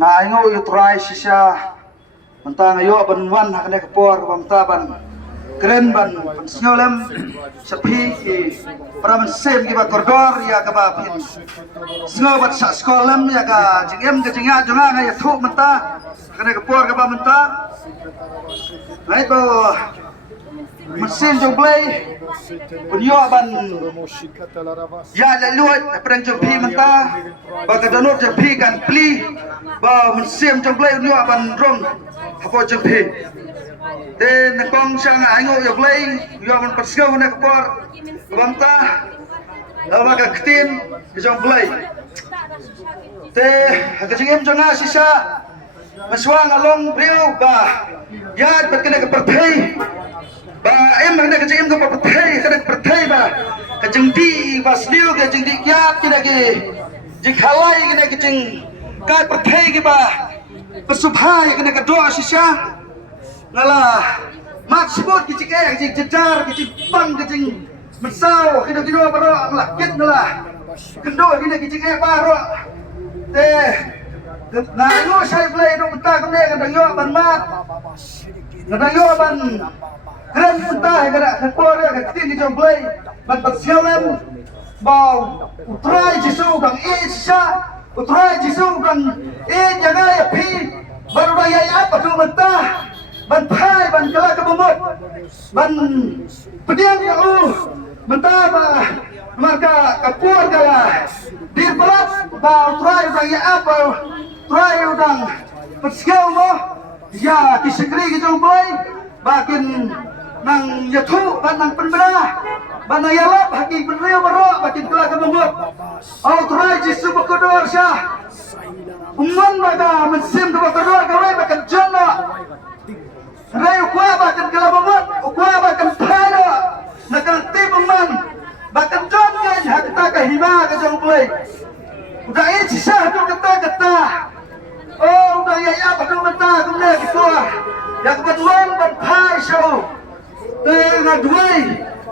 nga ingo yu try sisya manta ngayo ban wan hakane kapor bamta ban keren ban snolem sapi ki praman sem ki ba kordor ya ka ba pin sngo bat sa skolam ya ka jingem ka jinga jonga nga ya thu manta hakane kapor ka ba manta nai bo mesin jong play punyo ban ya la luat prang jong pi manta ba ka danot jong pi kan pli ba mesin jong play punyo ban rom hapo jong pi te na kong sang aingo yo play yo ban pasgo na kapor banta ba ka ktin jong play te ka jingem jonga sisa maswang along priu ba yad bat kana ka perthai ba em mana kecing ko perthai kana perthai ba kecing di basliu kecing di kyap kina ki jikhalai kina kecing ka perthai ki ba pesubhai kina ka doa sisya ngala mat sebut ki cike kecing jejar kecing pang kecing mesau kina kino baro lakit ngala kendo kina kecing baro teh na yo sai play no ta ko ne ka yo ban mat na yo ban keren entah kada keluarga kecil di jomblay bat sialam bau utrai jisu bang isya utrai jisu bang jaga ya pi baru raya apa tu mentah ban pai ban kala kebumut ban pediang ya mentah ba maka kapur kala di pelat bau utrai bang ya apa utrai udang persiau mo ya kisekri di jomblay bakin nang yathu ban nang penbera ban yalap hakim penrio baro bakin kala kebumut au trai jisu bakodor syah umman baga mensim ke bakodor kawai bakan janna rai ukwa bakan kala bumut ukwa bakan pada nakal tim umman bakan jon kan hakta ka hiba ka jong play udah ini sisah tu kata oh udah ya padu mata kumne kitua ya kebetulan ban pai show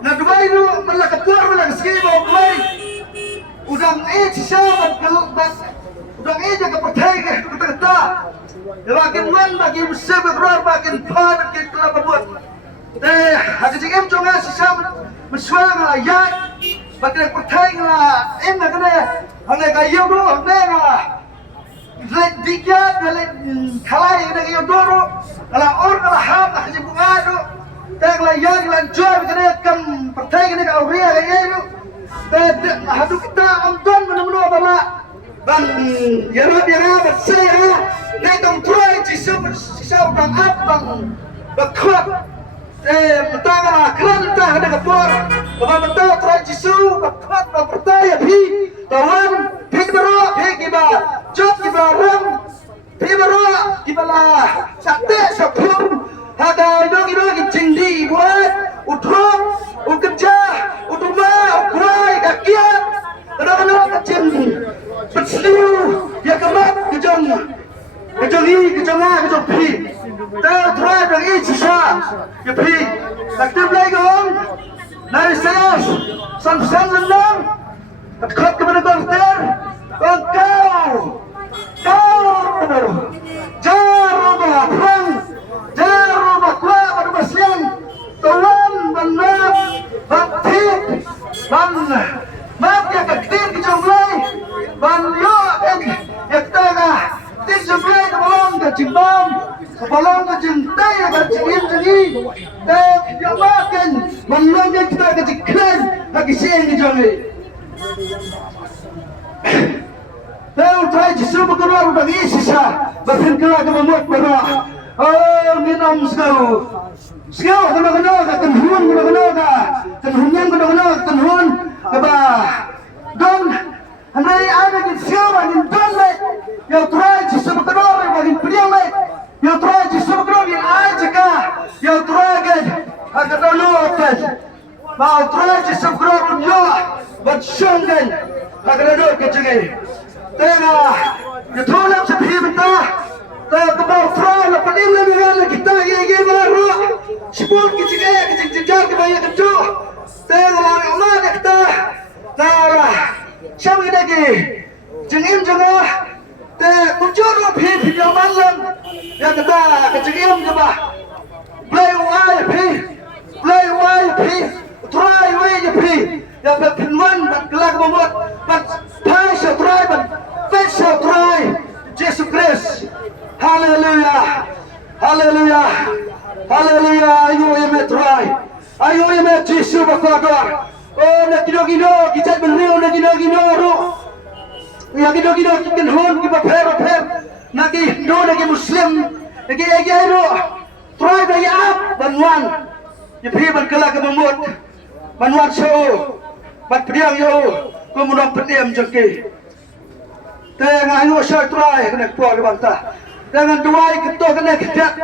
na Dubai nu malakapur malakasgi mo play udang siya udang jaga perthai ke kata bakin wan bagi musib keluar bakin pan bakin kelapa buat hati jengem jonga sisam meswang ayat bakin perthai lah na kena hang kayu do hang let dikat let khalai na kayu doro kala or kala ham na kasi bungado tag la yang lan joy kene kam perthai kene ka auria ka yeru hadu kita amdon menuno bala ban yara biara saya na tong try jisu sisa bang up bang bakhat mataga kran ta hada ka por baba mataga try jisu bakhat ba perthai phi tawan phi baro phi kiba jot kiba ram phi baro kibala sakte sakhum hada dogi cindi buat utrok ukerja utuma ukuai kakiat kadang-kadang kecil berseliu ya kemat kejong pi tahu try bagi sisa ya pi aktif lagi om nari saya san lendang dekat kepada dokter kau jarumah perang jarumah kuat pada basian tuan benar baktit ban mat ya ketir di jomblay ban yo ya tega tin jomblay ke bolong ke jimbang ke bolong ke jintai ke jingim jingi ya makin bolong ya kita ke jikren lagi siang di jomblay tahu try jisu berkeluar bagi sisa berfirkala ke membuat berdoa oh minum Sekarang kena tenhun tenhunyan tenhun keba don hanai ada di siapa di don le ya try jisu berkeluar bagi priang le ya try jisu berkeluar di aja ya try ke ada dulu kan mau try jisu berkeluar yo buat syongkan ada dulu ke jengi tengah ya tolong sepi bentar kebal try la paling le kita ye baru sepuluh kecil jejar kebanyakan kecu tengah Allah kita nara siapa lagi jengim jengah te muncul phi kinyaman lang. Ya kata kecegim ke bah. Play away pi. Play away pi. Try away pi. Ya berpinwan ban kelak memot. Ban pai shall try ban faith shall try. Jesus Christ. Hallelujah. Hallelujah. Hallelujah. Ayo ye try. Ayo ye Jesus bakador. Oh nak gino kita beriu nak gino ro. Ya gino kita hon kita per. Nak do nak Muslim. Nak ro. Try bagi up banwan. Ye pi ban kelak memot. Banwan show. Ban pediam yo. Ko munang pediam jengki. Tengah ayo saya try kena puas bangta. Dengan duai ketua kena kedak.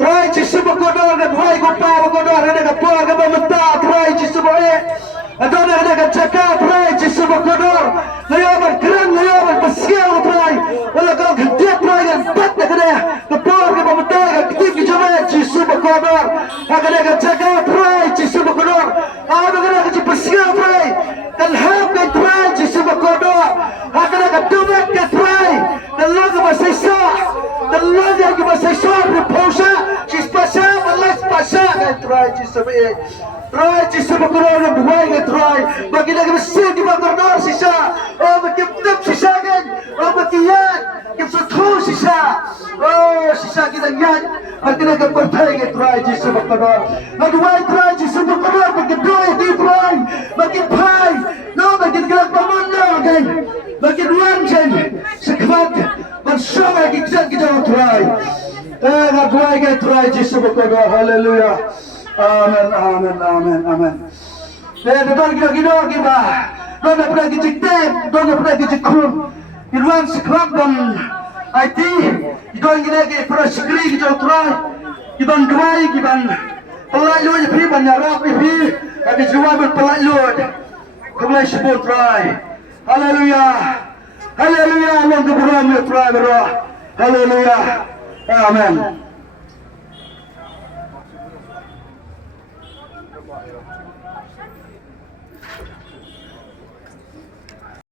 Try jisu bakodor dan duai kopa bakodor kena puas ke bangta. Try jisu bae. Adona kena cakap try jisu bakodor. Layaman keren layaman pasiau try. Wala kau kedak try kan pat kena kepuas ke bangta ketik jome jisu bakodor. Kena cakap try jisu bakodor. Ada kena pasiau try. Dan hab try jisu bakodor. Kena kedubat ke try. Dan lagu bahasa dan lagu bahasa reposa. She's pasha, Allah pasha. Try jisu bae. Try jisu bakodor dan duai ke try. Bagi lagi mesin di bakodor sisa. Oh bagi tip sisa kan. Oh bagi yan. Kim sutu sisa. Oh sisa kita yan. Bagi lagi bertai ke try jisu bakodor. Duai try jisu bakodor bagi duai di try. Bagi pai. No bagi gelap pamundo kan. Bagi duan kan. Sekemat. Mansong lagi kita try. Duai ke try jisu bakodor. Hallelujah. Amen, amen, amen, amen. Don gino giba. Don pernah gijiktem, don pernah gijikun. Irwan sekrap dan IT. Don gina ke prasikri kita try. Giban duai giban. Pelayu je pi ban yarap pi. Tapi jual berpelayu. Kemulai sebut try. Hallelujah. Hallelujah. Allah keberam ya try berdoa. Hallelujah. Amen.